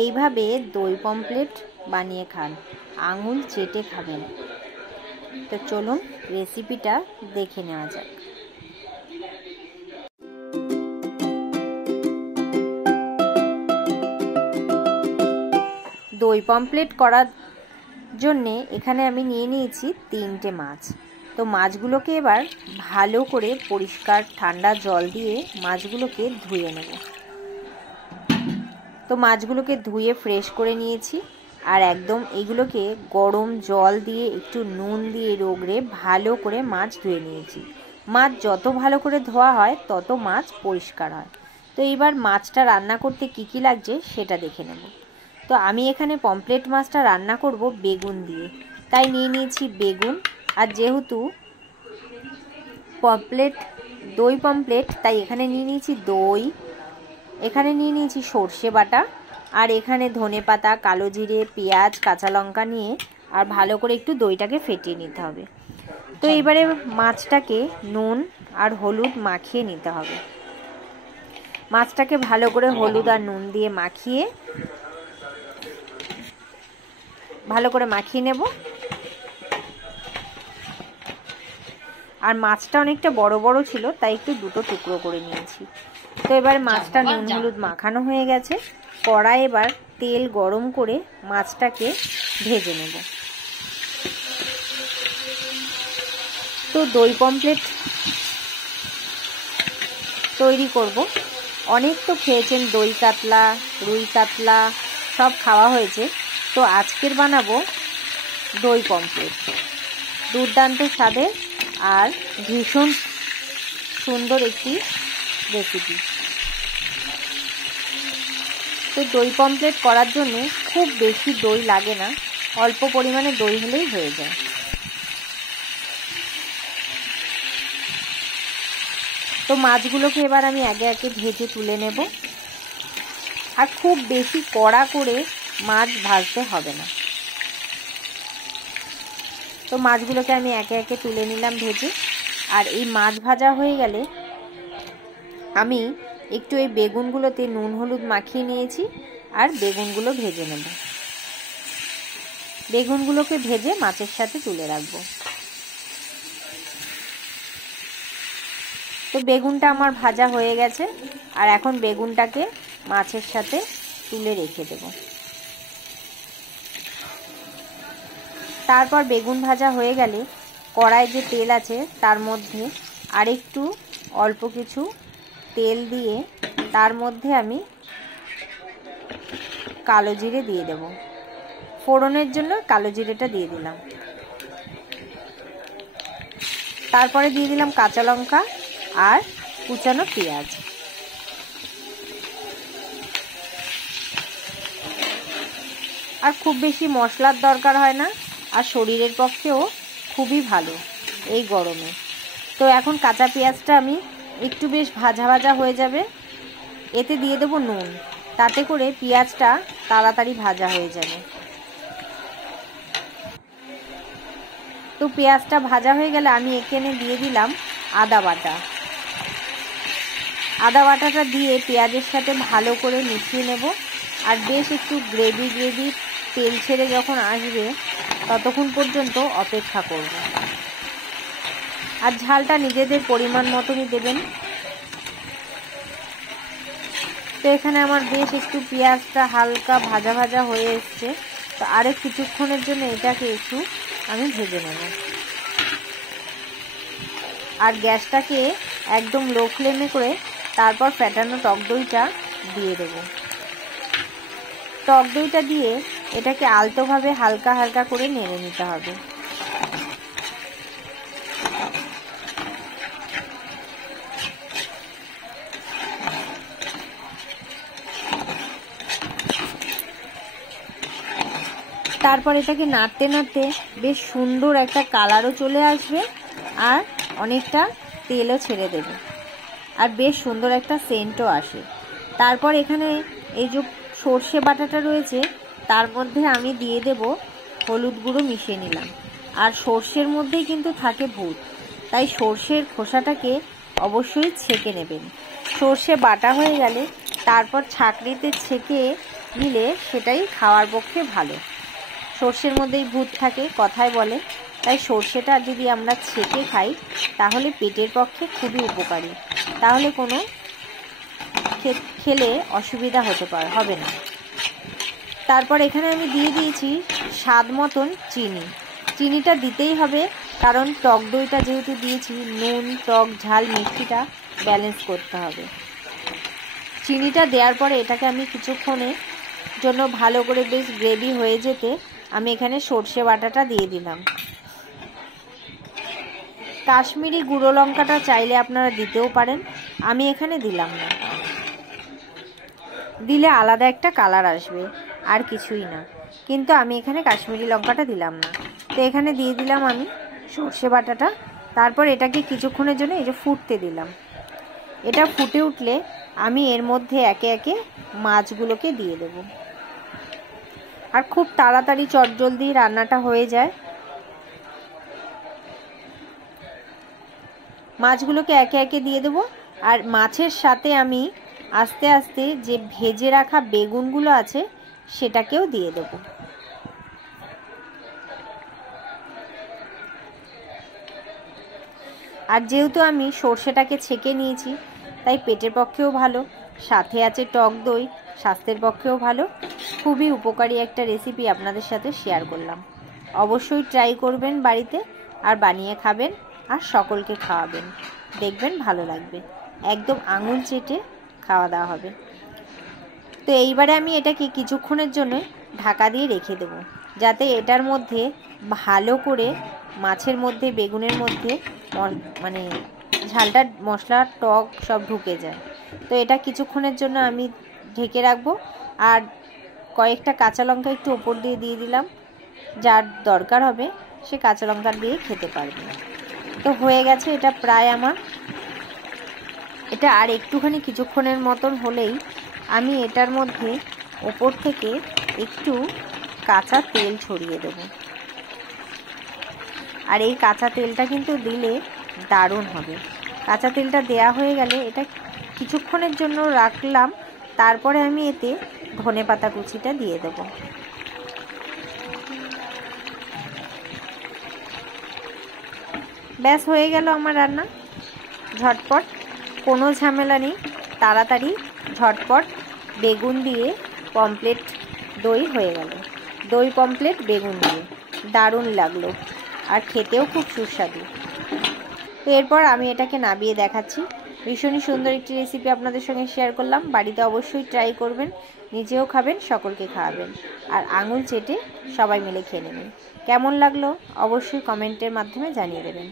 এইভাবে দই পমফ্রেট বানিয়ে খান, আঙুল চেটে খাবেন। তো চলুন রেসিপিটা দেখে নেওয়া যাক। দই পমফ্রেট করার জন্যে এখানে আমি নিয়ে নিয়েছি 3টে মাছ। তো মাছগুলোকে এবার ভালো করে পরিষ্কার ঠান্ডা জল দিয়ে মাছগুলোকে ধুয়ে নেব। তো মাছগুলোকে ধুয়ে ফ্রেশ করে নিয়েছি, আর একদম এগুলোকে গরম জল দিয়ে একটু নুন দিয়ে রগড়ে ভালো করে মাছ ধুয়ে নিয়েছি। মাছ যত ভালো করে ধোয়া হয় তত মাছ পরিষ্কার হয়। তো এবার মাছটা রান্না করতে কি কি লাগছে সেটা দেখে নেব। তো আমি এখানে পমফ্রেট মাছটা রান্না করব বেগুন দিয়ে, তাই নিয়ে নিয়েছি বেগুন। আর যেহেতু দই পমফ্রেট, তাই এখানে নিয়ে নিয়েছি দই, এখানে নিয়ে নিয়েছি সর্ষে বাটা, আর এখানে ধনেপাতা, কালো জিরে, পেঁয়াজ, কাঁচা লঙ্কা নিয়ে আর ভালো করে একটু দইটাকে ফেটিয়ে নিতে হবে। তো এবারে মাছটাকে নুন আর হলুদ মাখিয়ে নিতে হবে। মাছটাকে ভালো করে হলুদ আর নুন দিয়ে ভালো করে মাখিয়ে নেব। আর মাছটা অনেকটা বড় বড় ছিল, তাই একটু দুটো টুকরো করে নিয়েছি। তো এবার মাছটা নুন হলুদ মাখানো হয়ে গেছে। কড়াই এবার তেল গরম করে মাছটাকে ভেজে নেব। তো দই পমফ্রেট তৈরি করব। অনেক তো খেয়েছেন দই কাতলা, রুই কাতলা, সব খাওয়া হয়েছে। তো আজকের বানাবো দই পমফ্রেট, দুর্দান্ত স্বাদের আর ভীষণ সুন্দর একটি রেসিপি। তো দই পমফ্রেট করার জন্য খুব বেশি দই লাগে না, অল্প পরিমাণে দই হলেই হয়ে যায়। তো মাছগুলোকে এবার আমি আগে আগে ভেজে তুলে নেব। আর খুব বেশি কড়া করে মাছ ভাজতে হবে না। তো মাছগুলোকে আমি একে একে তুলে নিলাম ভেজে। আর এই মাছ ভাজা হয়ে গেলে আমি একটু এই বেগুনগুলোতে নুন হলুদ মাখিয়ে নিয়েছি, আর বেগুনগুলো ভেজে নেব। বেগুনগুলোকে ভেজে মাছের সাথে তুলে রাখবো। তো বেগুনটা আমার ভাজা হয়ে গেছে, আর এখন বেগুনটাকে মাছের সাথে তুলে রেখে দেব। তারপর বেগুন ভাজা হয়ে গেলে কড়াই যে তেল আছে তার মধ্যে আরেকটু অল্প কিছু তেল দিয়ে তার মধ্যে আমি কালো জিরে দিয়ে দেব। ফোড়নের জন্য কালো জিরেটা দিয়ে দিলাম। তারপরে দিয়ে দিলাম কাঁচা লঙ্কা আর কুচানো পেঁয়াজ। আর খুব বেশি মশলার দরকার হয় না, আর শরীরের পক্ষেও খুবই ভালো এই গরমে। তো এখন কাঁচা পেঁয়াজটা আমি একটু বেশ ভাজা ভাজা হয়ে যাবে, এতে দিয়ে দেবো নুন, তাতে করে পেঁয়াজটা তাড়াতাড়ি ভাজা হয়ে যাবে। তো পেঁয়াজটা ভাজা হয়ে গেলে আমি এখানে দিয়ে দিলাম আদা বাটা। আদা বাটাটা দিয়ে পেঁয়াজের সাথে ভালো করে মিশিয়ে নেব। আর বেশ একটু গ্রেভি গ্রেভি তেল ছেড়ে যখন আসবে ততক্ষণ পর্যন্ত অপেক্ষা করব। আর ঝালটা নিজেদের পরিমাণ মতনই দেবেন। তো এখানে আমার বেশ একটু পেঁয়াজটা হালকা ভাজা ভাজা হয়ে এসছে। তো আরেক কিছুক্ষণের জন্য এটাকে একটু আমি ভেজে নেব। আর গ্যাসটাকে একদম লো ফ্লেমে করে তারপর ফ্যাটানো টক দইটা দিয়ে দেব। টক দইটা দিয়ে এটাকে আলতোভাবে হালকা হালকা করে নেড়ে নিতে হবে। তারপর এটাকে নাড়তে নাড়তে বেশ সুন্দর একটা কালারও চলে আসবে, আর অনেকটা তেলও ছেড়ে দেবে, আর বেশ সুন্দর একটা সেন্টও আসে। তারপর এখানে এই যে সর্ষে বাটাটা রয়েছে তার মধ্যে আমি দিয়ে দেব হলুদ গুঁড়ো মিশিয়ে নিলাম। আর সর্ষের মধ্যেই কিন্তু থাকে ভূত, তাই সর্ষের খোসাটাকে অবশ্যই ছেঁকে নেবেন। সর্ষে বাটা হয়ে গেলে তারপর ছাঁকনিতে ছেঁকে নিলে সেটাই খাওয়ার পক্ষে ভালো। সর্ষের মধ্যেই ভূত থাকে কথায় বলে, তাই সর্ষেটা যদি আমরা ছেঁকে খাই তাহলে পেটের পক্ষে খুবই উপকারী। তাহলে কোনো খেলে অসুবিধা হবে না। তারপর এখানে আমি দিয়ে দিয়েছি স্বাদ মতন চিনি। চিনিটা দিতেই হবে, কারণ টক দইটা যেহেতু দিয়েছি, নুন টক ঝাল মিষ্টিটা ব্যালেন্স করতে হবে। চিনিটা দেওয়ার পরে এটাকে আমি কিছুক্ষণের জন্য ভালো করে বেশ গ্রেভি হয়ে যেতে আমি এখানে সর্ষে বাটাটা দিয়ে দিলাম। কাশ্মীরি গুঁড়ো লঙ্কাটা চাইলে আপনারা দিতেও পারেন, আমি এখানে দিলাম না। দিলে আলাদা একটা কালার আসবে, আর কিছুই না, কিন্তু আমি এখানে কাশ্মীরি লঙ্কাটা দিলাম না। তো এখানে দিয়ে দিলাম আমি সর্ষে বাটাটা। তারপর এটাকে কিছুক্ষণের জন্য এই যে ফুটতে দিলাম। এটা ফুটে উঠলে আমি এর মধ্যে একে একে মাছগুলোকে দিয়ে দেব। আর খুব তাড়াতাড়ি চটজলদি রান্নাটা হয়ে যায়। মাছগুলোকে একে একে দিয়ে দেব। আর মাছের সাথে আমি আস্তে আস্তে যে ভেজে রাখা বেগুনগুলো আছে সেটাকেও দিয়ে দেব। আর যেহেতু আমি সর্ষেটাকে ছেঁকে নিয়েছি, তাই পেটের পক্ষেও ভালো, সাথে আছে টক দই, স্বাস্থ্যের পক্ষেও ভালো। খুবই উপকারী একটা রেসিপি আপনাদের সাথে শেয়ার করলাম। অবশ্যই ট্রাই করবেন বাড়িতে, আর বানিয়ে খাবেন, আর সকলকে খাওয়াবেন, দেখবেন ভালো লাগবে। একদম আঙুল চেটে খাওয়া দাওয়া হবে। তো এইবারে আমি এটাকে কিছুক্ষণের জন্য ঢাকা দিয়ে রেখে দেব, যাতে এটার মধ্যে ভালো করে মাছের মধ্যে বেগুনের মধ্যে মানে ঝালটা মশলা টক সব ঢুকে যায়। তো এটা কিছুক্ষণের জন্য আমি ঢেকে রাখবো। আর কয়েকটা কাঁচা লঙ্কা একটু ওপর দিয়ে দিয়ে দিলাম, যার দরকার হবে সে কাঁচা লঙ্কা দিয়ে খেতে পারবে। তো হয়ে গেছে এটা প্রায় আমার। এটা আর একটুখানি কিছুক্ষণের মতন হলেই আমি এটার মধ্যে ওপর থেকে একটু কাঁচা তেল ছড়িয়ে দেব। আর এই কাঁচা তেলটা কিন্তু দিলে দারুণ হবে। কাঁচা তেলটা দেয়া হয়ে গেলে এটা কিছুক্ষণের জন্য রাখলাম। তারপরে আমি এতে ধনেপাতা কুচিটা দিয়ে দেব। ব্যাস হয়ে গেল আমার রান্না। ঝটপট, কোনো ঝামেলা নেই, তাড়াতাড়ি ঝটপট বেগুন দিয়ে পমফ্রেট দই হয়ে গেল। দই পমফ্রেট বেগুন দিয়ে দারুণ লাগলো, আর খেতেও খুব সুস্বাদু। তো এরপর আমি এটাকে নামিয়ে দেখাচ্ছি। ভীষণই সুন্দর একটি রেসিপি আপনাদের সঙ্গে শেয়ার করলাম। বাড়িতে অবশ্যই ট্রাই করবেন, নিজেও খাবেন, সকলকে খাওয়াবেন, আর আঙুল চেটে সবাই মিলে খেয়ে নেবেন। কেমন লাগলো অবশ্যই কমেন্টের মাধ্যমে জানিয়ে দেবেন।